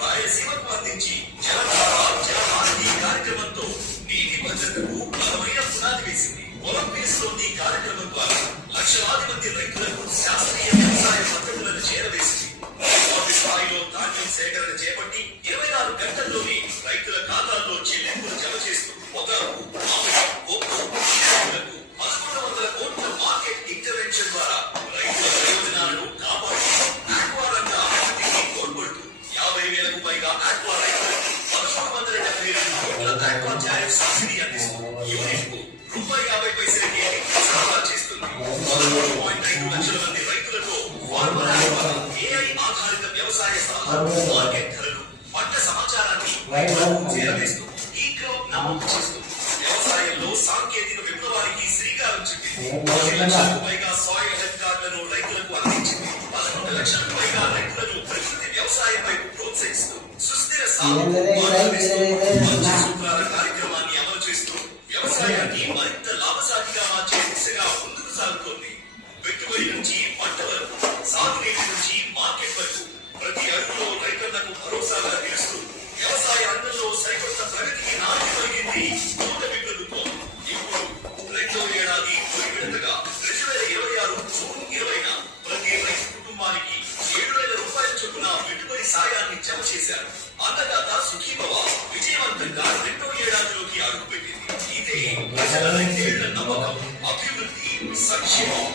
రాయలసీమకు అందించి జలధార జలహారతి కార్యక్రమంతో నీటి భద్రతకు బలమైన పునాది వేసింది. ఒలింపిక్స్ లో ఈ కార్యక్రమం ద్వారా లక్షలాది మంది రైతులకు శాస్త్రీయ వ్యవసాయ పద్ధతులను చేరవేసింది. పూర్తి స్థాయిలో ధాన్యం సేకరణ చేపట్టి 24 గంటల్లోనే రైతుల ఖాతాల్లో చెల్లింపులు జమ చేస్తూ పొగాకు, మామిడి, కోకో, రైతులకు 1100 కోట్ల మార్కెట్ ఇంటర్వెన్షన్ ద్వారా రైతుల ప్రయోజనాలను కాపాడుతూ ఆక్వా రంగ అభివృద్ధికి తోడ్పడుతూ 50,000కు పైగా ఆక్వా రైతులకు 1172 కోట్ల ఆక్వా టారిఫ్ సబ్సిడీ అందిస్తూ యూనిట్ కు ₹50 సరఫరా చేస్తుంది. 13.5 లక్షల మంది రైతులతో ఫార్మర్ ఆక్వా AI ఆధారిత వ్యవసాయ సలహాలు, మార్కెట్ ధరలు, పంట సమాచారాన్ని చేరవేస్తూ ఈ క్రాప్ నమోదు చేస్తూ వ్యవసాయంలో సాంకేతిక విప్లవానికి శ్రీకారం చుట్టింది. 10 లక్షలకు పైగా సాయిల్ హెల్త్ కార్డులను రైతులకు అందించింది. 11 లక్షలకు పైగా రైతులను ప్రకృతి వ్యవసాయం వైపు ప్రోత్సహిస్తూ సుస్థిర సాగుకు సూత్రాల కార్యక్రమాన్ని అమలు చేస్తూ వ్యవసాయాన్ని మరింత లాభసాటిగా మార్చే దిశగా ముందుకు సాగుతోంది. పెట్టుబడి నుంచి పంట వరకు, సాగునీటి నుంచి మార్కెట్ వరకు ప్రతి అడుగులో రైతులకు భరోసాగా నిలుస్తూ వ్యవసాయ రంగంలో సరికొత్త ప్రగతికి నాటి కలిగింది కూటమి ప్రభుత్వం. ఇప్పుడు రెండో ఏడాది తొలి విడతగా 2026 జూన్ 20న ప్రతి రైతు కుటుంబానికి ₹7,000 చొప్పున పెట్టుబడి సాయాన్ని జమ చేశారు. అన్నదాత సుఖీభవ విజయవంతంగా రెండో ఏడాదిలోకి అడుగుపెట్టింది. ఇదే ప్రజల 2 ఏళ్ల నమ్మకం, అభివృద్ధి, సంక్షేమం.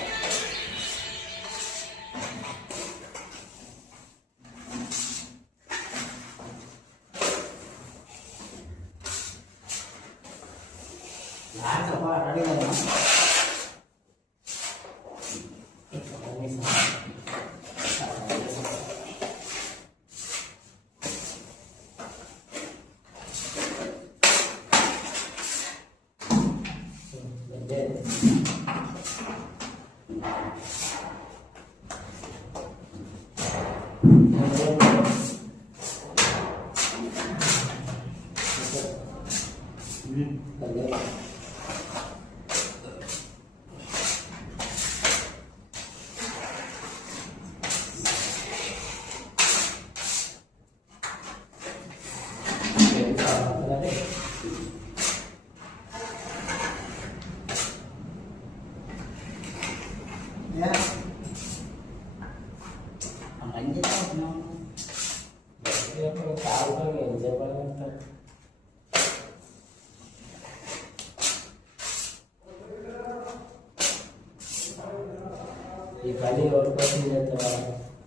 ఈ పని ఎవరికి వచ్చింది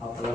అప్పుడు